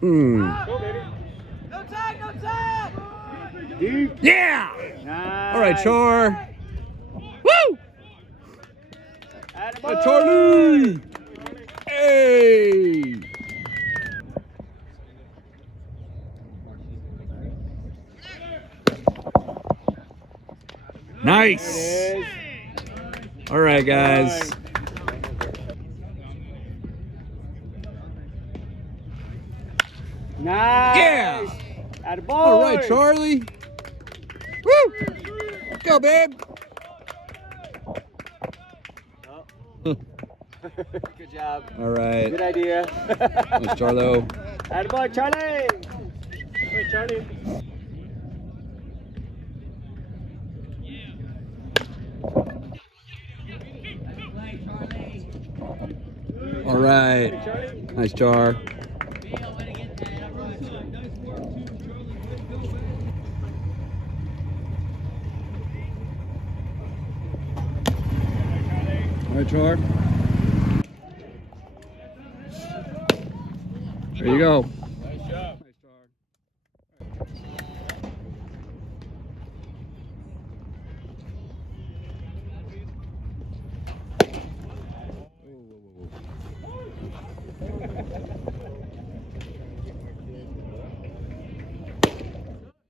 Go, baby. No tag, no tag! Deep. Yeah! Nice. All right, Char. Woo! Attaboy. Charlie! Hey! Nice! There it is. All right, guys. Nice. Yeah! Attaboy. All right, Charlie. Woo! Go, babe. Oh. Good job. All right. Good idea. Nice, Charlo. Attaboy, Charlie. Hey, Charlie. All right. Nice, Char. All right, Char. There you go. Nice job. Nice, Char.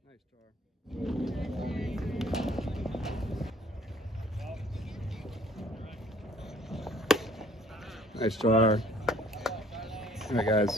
Nice, Char. Nice, Char. All right, guys.